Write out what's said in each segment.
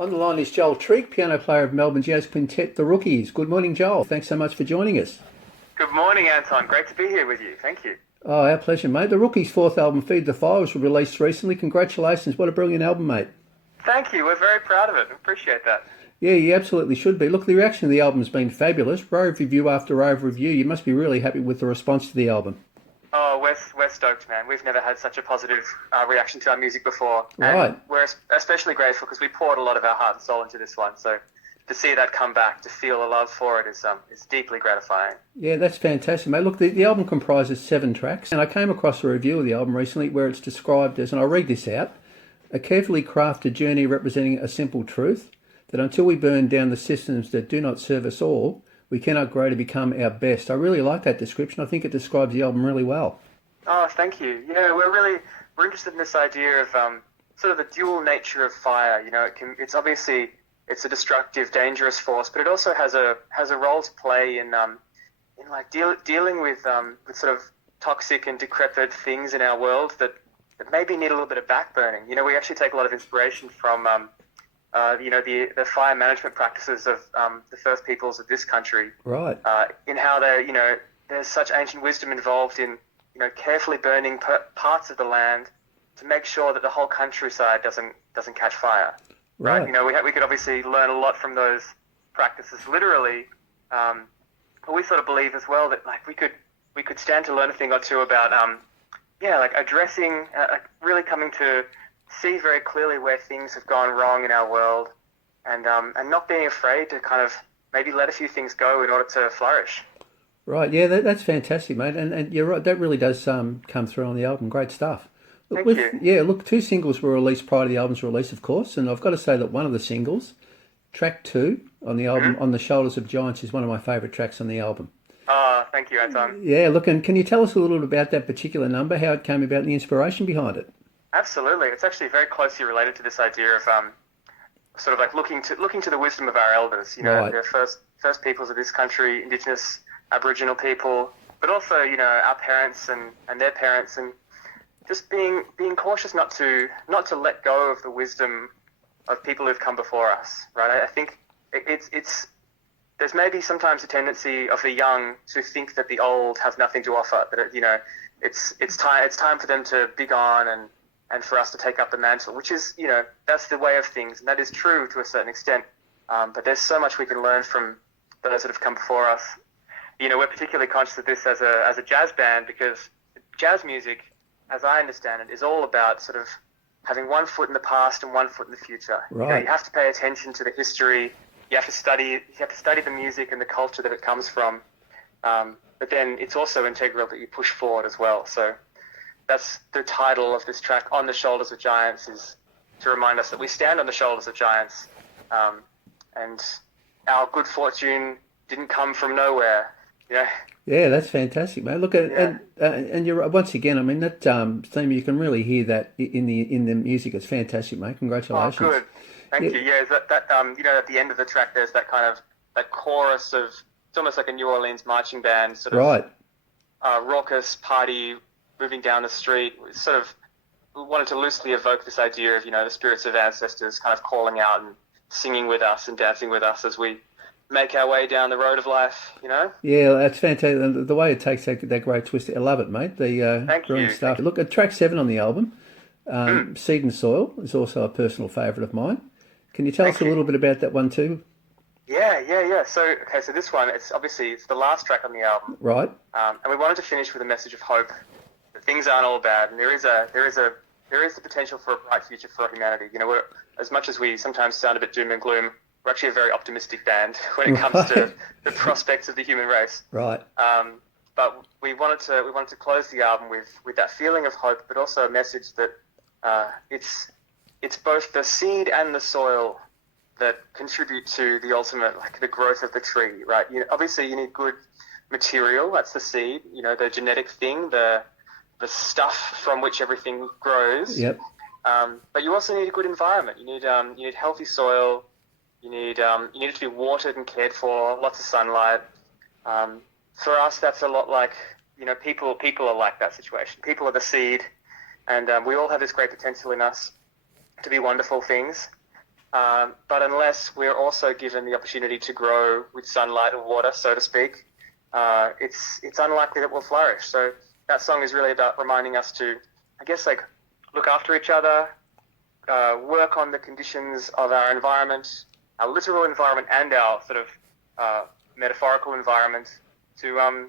On the line is Joel Trigg, piano player of Melbourne Jazz Quintet, The Rookies. Good morning, Joel. Thanks so much for joining us. Good morning, Anton. Great to be here with you. Thank you. Oh, our pleasure, mate. The Rookies' fourth album, Feed the Fire, was released recently. Congratulations. What a brilliant album, mate. Thank you. We're very proud of it. Appreciate that. Yeah, you absolutely should be. Look, the reaction to the album's been fabulous. Rove review after rove review. You must be really happy with the response to the album. Oh, we're stoked, man. We've never had such a positive reaction to our music before. Right. And we're especially grateful because we poured a lot of our heart and soul into this one. So to see that come back, to feel a love for it is deeply gratifying. Yeah, that's fantastic, mate. Look, the album comprises 7 tracks, and I came across a review of the album recently where it's described as, and I'll read this out, a carefully crafted journey representing a simple truth, that until we burn down the systems that do not serve us all, we cannot grow to become our best. I really like that description. I think it describes the album really well. Oh, thank you. Yeah, we're interested in this idea of sort of the dual nature of fire. You know, it's obviously a destructive, dangerous force, but it also has a role to play in like dealing with sort of toxic and decrepit things in our world that maybe need a little bit of backburning. You know, we actually take a lot of inspiration from the fire management practices of the first peoples of this country. Right. In how there's such ancient wisdom involved in carefully burning parts of the land to make sure that the whole countryside doesn't catch fire. Right. You know, we could obviously learn a lot from those practices literally, but we sort of believe as well that like we could stand to learn a thing or two about like addressing really coming to see very clearly where things have gone wrong in our world, and not being afraid to kind of maybe let a few things go in order to flourish. Right, yeah, that's fantastic, mate. And you're right, that really does come through on the album. Great stuff. Look, Thank you. Yeah, look, 2 singles were released prior to the album's release, of course, and I've got to say that one of the singles, track 2 on the album, On the Shoulders of Giants, is one of my favourite tracks on the album. Oh, thank you, Anton. Yeah, look, and can you tell us a little bit about that particular number, how it came about, and the inspiration behind it? Absolutely. It's actually very closely related to this idea of sort of like looking to the wisdom of our elders, Right. the first peoples of this country, Indigenous, Aboriginal people, but also, our parents and their parents, and just being cautious not to let go of the wisdom of people who've come before us, right? I think it's there's maybe sometimes a tendency of the young to think that the old have nothing to offer, that it's time for them to be gone and for us to take up the mantle, which is, that's the way of things, and that is true to a certain extent. But there's so much we can learn from those that have come before us. We're particularly conscious of this as a jazz band because jazz music, as I understand it, is all about sort of having one foot in the past and one foot in the future. Right. You have to pay attention to the history. You have to study the music and the culture that it comes from. But then it's also integral that you push forward as well. So that's the title of this track, On the Shoulders of Giants, is to remind us that we stand on the shoulders of giants, and our good fortune didn't come from nowhere. Yeah, that's fantastic, mate. Look, and you're once again. I mean, that theme, you can really hear that in the music. It's fantastic, mate. Congratulations. Oh, good. Thank you. Yeah, that at the end of the track, there's that kind of that chorus of, it's almost like a New Orleans marching band sort of Right. Raucous party moving down the street. Sort of wanted to loosely evoke this idea of the spirits of ancestors kind of calling out and singing with us and dancing with us as we make our way down the road of life. Yeah, that's fantastic. And the way it takes that great twist, I love it, mate. The Thank brilliant you. stuff. Look, at track 7 on the album, Seed and Soil is also a personal favourite of mine. Can you tell us a little bit about that one too? Yeah. So this one, it's the last track on the album, Right. and we wanted to finish with a message of hope that things aren't all bad, and there is the potential for a bright future for humanity. We're, as much as we sometimes sound a bit doom and gloom, we're actually a very optimistic band when it comes to the prospects of the human race. Right. But we wanted to close the album with that feeling of hope, but also a message that it's both the seed and the soil that contribute to the ultimate, like the growth of the tree, right? Obviously you need good material, that's the seed, the genetic thing, the stuff from which everything grows. Yep. But you also need a good environment. You need healthy soil. You need it to be watered and cared for, lots of sunlight. For us, that's a lot like, people are like that situation. People are the seed, and we all have this great potential in us to be wonderful things. But unless we're also given the opportunity to grow with sunlight and water, so to speak, it's unlikely that we'll flourish. So that song is really about reminding us to, I guess, like look after each other, work on the conditions of our environment, our literal environment and our sort of metaphorical environment to,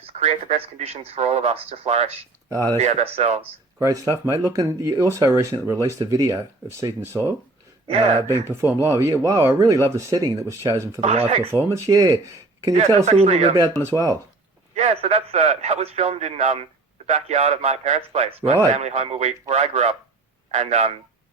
just create the best conditions for all of us to flourish, be our best selves. Great stuff, mate. Look, and you also recently released a video of Seed and Soil being performed live. Yeah, wow, I really love the setting that was chosen for the live performance. Yeah. Can you tell us a little bit about that as well? Yeah, so that was filmed in the backyard of my parents' place, my family home where I grew up, and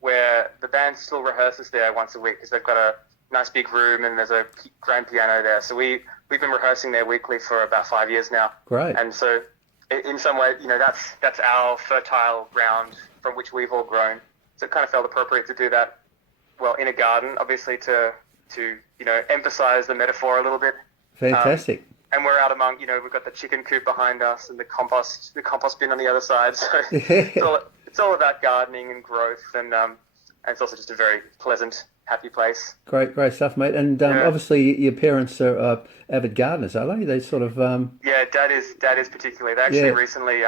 where the band still rehearses there once a week because they've got a nice big room and there's a grand piano there. So we've been rehearsing there weekly for about 5 years now. Great. And so in some way, that's our fertile ground from which we've all grown. So it kind of felt appropriate to do that, well, in a garden, obviously to emphasize the metaphor a little bit. Fantastic. And we're out among, we've got the chicken coop behind us and the compost bin on the other side. So it's all about gardening and growth, and it's also just a very pleasant, happy place. Great stuff, mate. And obviously your parents are avid gardeners, are they? They sort of... Yeah, Dad is particularly. They actually recently,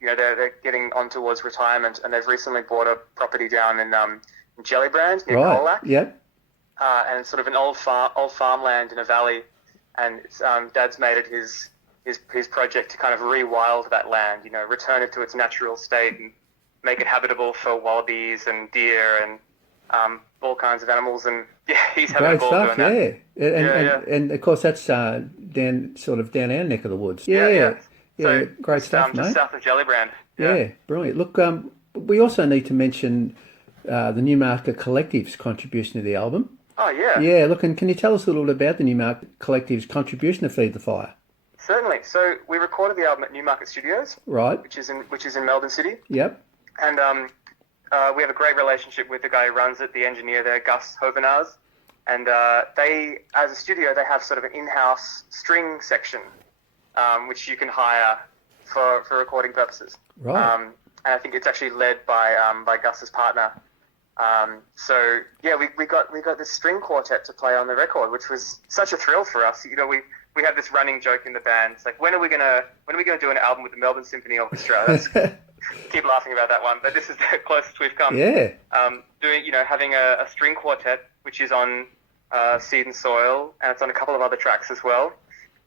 they're getting on towards retirement, and they've recently bought a property down in Jellybrand near Colac. Yeah. And it's sort of an old farmland in a valley, and it's, Dad's made it his project to kind of rewild that land, return it to its natural state and make it habitable for wallabies and deer and all kinds of animals. And he's having a ball doing that. And of course that's down our neck of the woods. So great stuff, mate. Just south of Jellybrand. Yeah, brilliant. Look, we also need to mention the Newmarket Collective's contribution to the album. Oh, yeah. Yeah, look, and can you tell us a little bit about the Newmarket Collective's contribution to Feed the Fire? Certainly. So we recorded the album at Newmarket Studios, right, which is in Melbourne City. Yep. And we have a great relationship with the guy who runs it, the engineer there, Gus Hovenars. And they, as a studio, they have sort of an in-house string section, which you can hire for recording purposes. Right. And I think it's actually led by Gus's partner. We got this string quartet to play on the record, which was such a thrill for us. We had this running joke in the band. It's like, when are we gonna do an album with the Melbourne Symphony Orchestra? Keep laughing about that one, but this is the closest we've come. Yeah. Having a string quartet, which is on Seed and Soil, and it's on a couple of other tracks as well.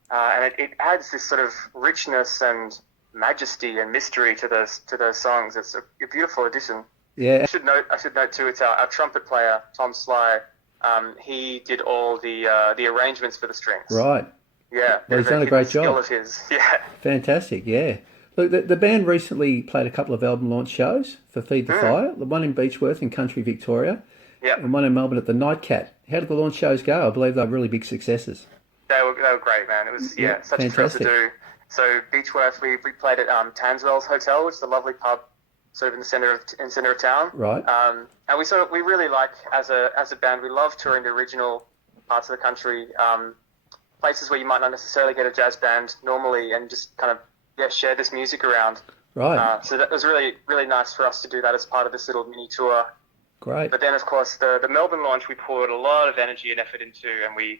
And it adds this sort of richness and majesty and mystery to those songs. It's a beautiful addition. Yeah. I should note too, it's our trumpet player, Tom Sly. He did all the arrangements for the strings. Right. Yeah. Well, he's done a great job. Skill of his. Yeah. Fantastic. Yeah. Look, the band recently played a couple of album launch shows for Feed the Fire. The one in Beechworth in country Victoria. Yeah. And one in Melbourne at the Nightcat. How did the launch shows go? I believe they were really big successes. They were great, man. It was such a thrill to do. So Beechworth, we played at Tanswell's Hotel, which is a lovely pub, sort of in the center of town. Right. And we really like, as a band, we love touring to original parts of the country, places where you might not necessarily get a jazz band normally, and just kind of share this music around. Right. So that was really, really nice for us to do that as part of this little mini tour. Great. But then, of course, the Melbourne launch we poured a lot of energy and effort into, and we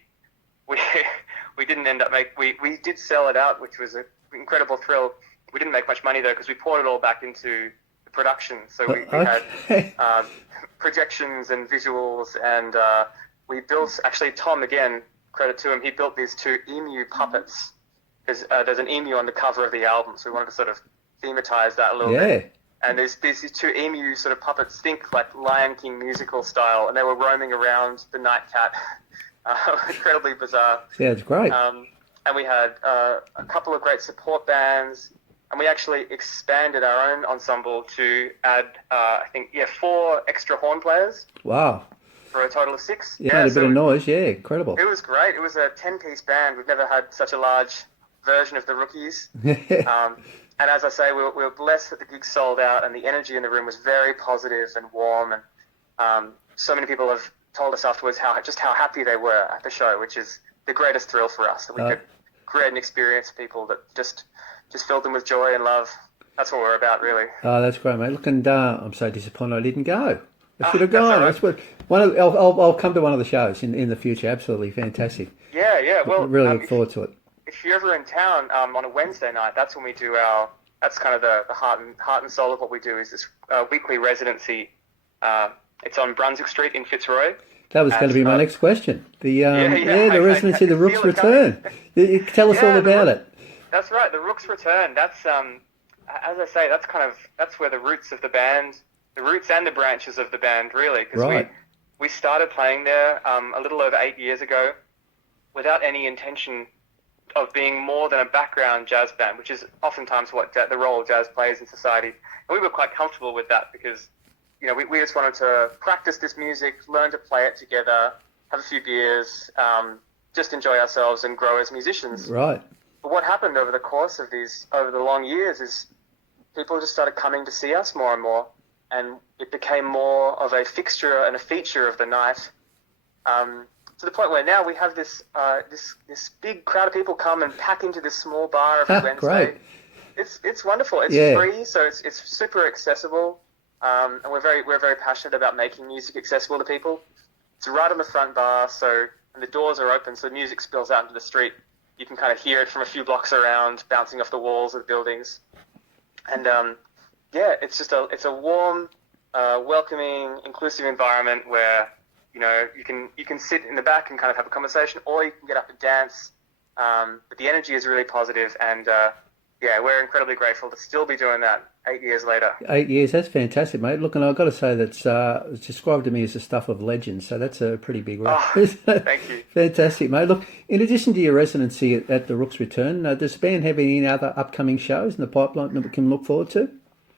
didn't end up we did sell it out, which was an incredible thrill. We didn't make much money though, because we poured it all back into the production. So we had projections and visuals, and we built, actually Tom, again, credit to him, he built these 2 emu puppets. There's an emu on the cover of the album, so we wanted to sort of thematize that a little bit. And there's these 2 emu sort of puppets, think like Lion King musical style, and they were roaming around the Nightcat. Incredibly bizarre. Yeah, it's great. And we had a couple of great support bands, and we actually expanded our own ensemble to add, 4 extra horn players. Wow. For a total of 6. Yeah, a bit of noise. Yeah, incredible. It was great. It was a 10-piece band. We've never had such a large version of the Rookies. And as I say, we were blessed that the gig sold out, and the energy in the room was very positive and warm. And so many people have told us afterwards how happy they were at the show, which is the greatest thrill for us, that we could create an experience for people that just filled them with joy and love. That's what we're about, really. Oh, that's great, mate. Look, and I'm so disappointed I didn't go. I should have That's all gone. right. That's what I'll come to one of the shows in the future. Absolutely fantastic. Yeah. I Well, really look forward to it. if you're ever in town on a Wednesday night, that's when we do our. That's kind of the heart and soul of what we do is this weekly residency. It's on Brunswick Street in Fitzroy. That was going to be my next question. The the residency, the Rook's Return. Tell us all about it. That's right, the Rook's Return. That's as I say, that's where the roots of the band, the roots and the branches of the band, really, because Right. we started playing there a little over 8 years ago, without any intention of being more than a background jazz band, which is oftentimes what the role jazz plays in society. And we were quite comfortable with that because, we just wanted to practice this music, learn to play it together, have a few beers, just enjoy ourselves and grow as musicians. Right. But what happened over the course of over the long years is people just started coming to see us more and more, and it became more of a fixture and a feature of the night. To the point where now we have this big crowd of people come and pack into this small bar every Wednesday. Great. It's wonderful. It's free, so it's super accessible, and we're very passionate about making music accessible to people. It's right on the front bar, and the doors are open, so the music spills out into the street. You can kind of hear it from a few blocks around, bouncing off the walls of the buildings, and it's a warm, welcoming, inclusive environment where. You can sit in the back and kind of have a conversation, or you can get up and dance. But the energy is really positive, and we're incredibly grateful to still be doing that 8 years later. 8 years, that's fantastic, mate. Look, and I've got to say that's it's described to me as the stuff of legends, so that's a pretty big role. Oh, thank you. Fantastic, mate. Look, in addition to your residency at the Rook's Return, does the band have any other upcoming shows in the pipeline that we can look forward to?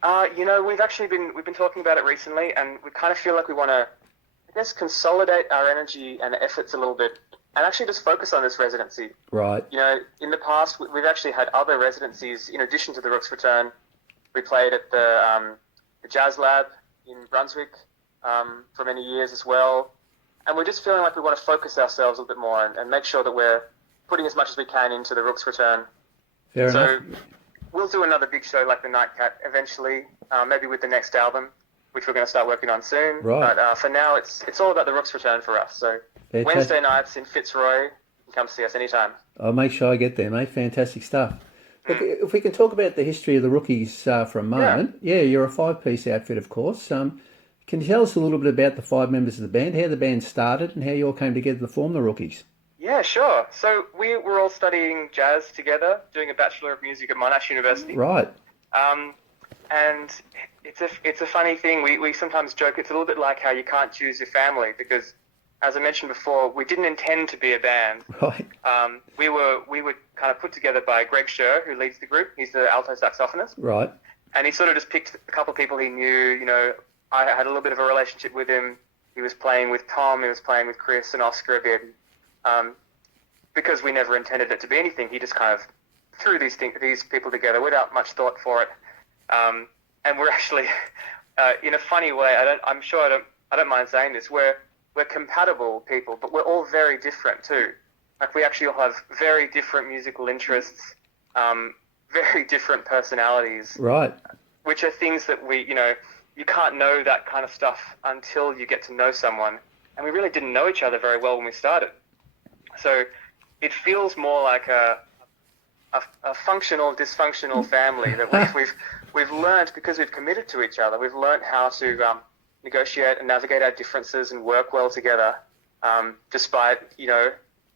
We've been talking about it recently, and we kind of feel like we want to, consolidate our energy and efforts a little bit and actually just focus on this residency. Right. In the past, we've actually had other residencies in addition to the Rook's Return. We played at the Jazz Lab in Brunswick for many years as well. And we're just feeling like we want to focus ourselves a little bit more and make sure that we're putting as much as we can into the Rook's Return. Fair enough. We'll do another big show like the Nightcat eventually, maybe with the next album, which we're going to start working on soon. Right. But for now, it's all about the Rook's Return for us. So Fantastic. Wednesday nights in Fitzroy, you can come see us anytime. I'll make sure I get there, mate. Fantastic stuff. Look, if we can talk about the history of the Rookies for a moment. Yeah, you're a five-piece outfit, of course. Can you tell us a little bit about the five members of the band, how the band started, and how you all came together to form the Rookies? Yeah, sure. So we were all studying jazz together, doing a Bachelor of Music at Monash University. Right. And it's a funny thing. We sometimes joke it's a little bit like how you can't choose your family because, as I mentioned before, we didn't intend to be a band. Right. We were kind of put together by Greg Scher, who leads the group. He's the alto saxophonist. Right. And he sort of just picked a couple of people he knew. I had a little bit of a relationship with him. He was playing with Tom. He was playing with Chris and Oscar a bit. Because we never intended it to be anything, he just kind of threw these people together without much thought for it. And we're actually, in a funny way, I don't mind saying this, we're compatible people, but we're all very different too. Like we actually all have very different musical interests, very different personalities. Right. Which are things that you can't know that kind of stuff until you get to know someone. And we really didn't know each other very well when we started. So it feels more like a functional, dysfunctional family that we've learned because we've committed to each other. We've learned how to negotiate and navigate our differences and work well together, despite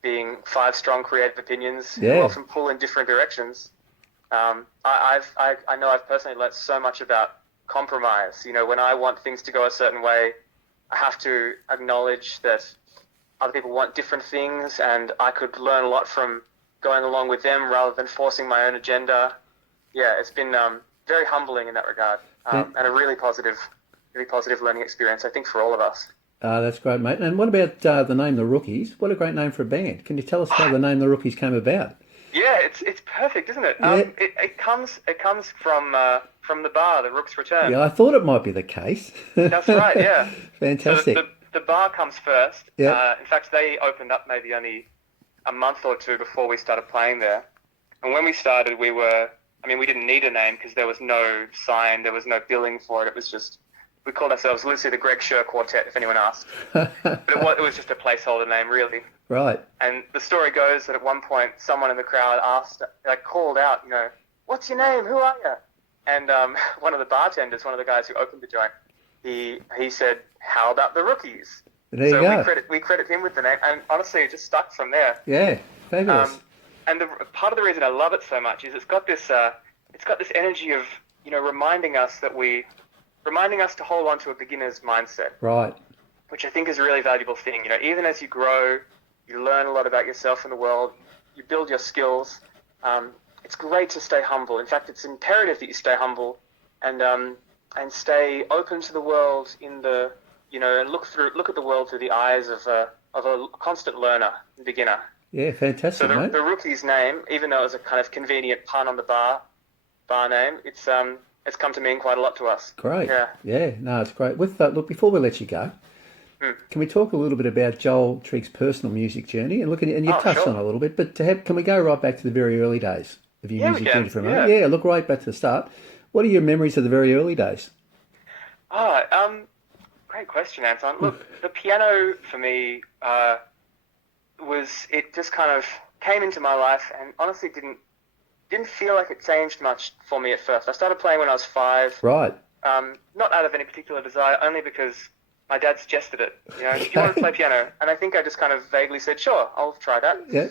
being five strong creative opinions who often pull in different directions. I know I've personally learned so much about compromise. When I want things to go a certain way, I have to acknowledge that other people want different things, and I could learn a lot from going along with them rather than forcing my own agenda. Yeah, it's been very humbling in that regard, and a really positive learning experience, I think, for all of us. That's great, mate. And what about the name The Rookies? What a great name for a band. Can you tell us how the name The Rookies came about? Yeah, it's perfect, isn't it? Yeah. It comes from the bar, the Rook's Return. Yeah, I thought it might be the case. That's right, yeah. Fantastic. So the bar comes first. Yeah. In fact, they opened up maybe only a month or two before we started playing there. And when we started, we didn't need a name because there was no sign, there was no billing for it. It was just we called ourselves Lucy the Greg Sher Quartet, if anyone asked. But it was just a placeholder name, really. Right. And the story goes that at one point, someone in the crowd called out, what's your name? Who are you? And one of the bartenders, one of the guys who opened the joint, he said, how about the Rookies? There you go. We credit him with the name, and honestly, it just stuck from there. Yeah, fabulous. And part of the reason I love it so much is it's got this energy of reminding us to hold on to a beginner's mindset. Right. Which I think is a really valuable thing. Even as you grow, you learn a lot about yourself and the world. You build your skills. It's great to stay humble. In fact, it's imperative that you stay humble and stay open to the world and look at the world through the eyes of a constant learner, beginner. Yeah, fantastic, So mate. the Rookie's name, even though it was a kind of convenient pun on the bar name, it's come to mean quite a lot to us. Great. Yeah. No, it's great. With look, before we let you go, can we talk a little bit about Joel Trigg's personal music journey? And you touched on it a little bit, but can we go right back to the very early days of your music journey for a moment? Yeah, look right back to the start. What are your memories of the very early days? Great question, Anton. Look, the piano for me it just kind of came into my life and honestly didn't feel like it changed much for me at first. I started playing when I was 5. Right. Not out of any particular desire, only because my dad suggested it. Do you want to play piano? And I think I just kind of vaguely said, sure, I'll try that. Yeah.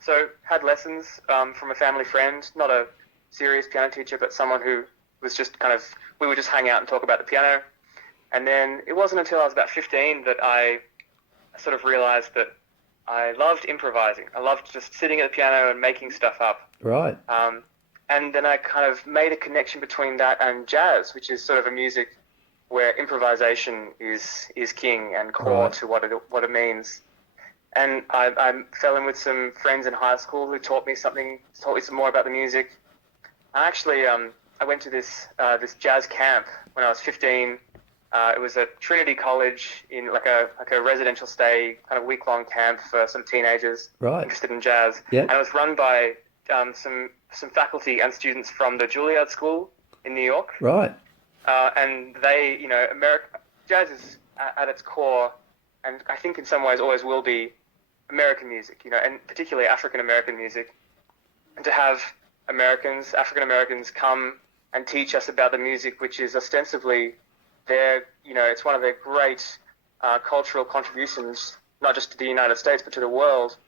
So had lessons from a family friend, not a serious piano teacher, but someone who was just we would just hang out and talk about the piano. And then it wasn't until I was about 15 that I sort of realized that I loved improvising. I loved just sitting at the piano and making stuff up. Right. And then I kind of made a connection between that and jazz, which is sort of a music where improvisation is king and core to what it means. And I fell in with some friends in high school who taught me some more about the music. I went to this jazz camp when I was 15. It was at Trinity College in like a residential stay kind of week-long camp for some teenagers interested in jazz. Yep. And it was run by some faculty and students from the Juilliard School in New York. Right. And they, jazz is at its core, and I think in some ways always will be American music, and particularly African American music. And to have African Americans come and teach us about the music, which is ostensibly it's one of their great cultural contributions, not just to the United States, but to the world.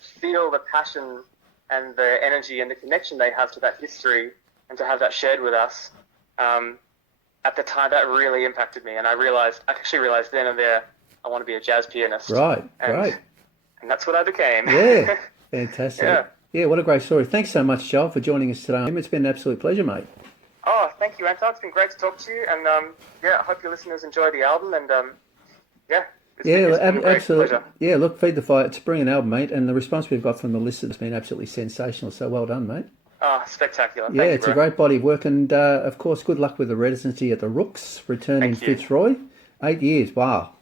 Feel the passion and the energy and the connection they have to that history, and to have that shared with us. At the time, that really impacted me, and I actually realized then and there, I want to be a jazz pianist. Right, right. And that's what I became. Yeah, fantastic. Yeah, what a great story. Thanks so much, Joel, for joining us today. It's been an absolute pleasure, mate. Oh, thank you, Anton. It's been great to talk to you, and I hope your listeners enjoy the album, and it's been a great pleasure. Yeah, look, Feed the Fire, it's a brilliant album, mate, and the response we've got from the listeners has been absolutely sensational, so well done, mate. Oh, spectacular. Yeah, it's a great body of work, and of course, good luck with the residency at the Rooks, returning Fitzroy. 8 years, wow.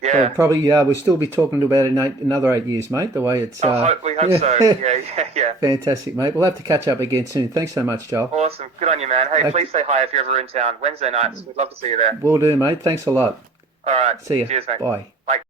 Yeah. So probably we'll still be talking about it in another 8 years, mate, the way it's... we hope so. Yeah. Fantastic, mate. We'll have to catch up again soon. Thanks so much, Joel. Awesome. Good on you, man. Hey, please say hi if you're ever in town. Wednesday nights. We'd love to see you there. Will do, mate. Thanks a lot. All right. See you. Cheers, mate. Bye. Bye.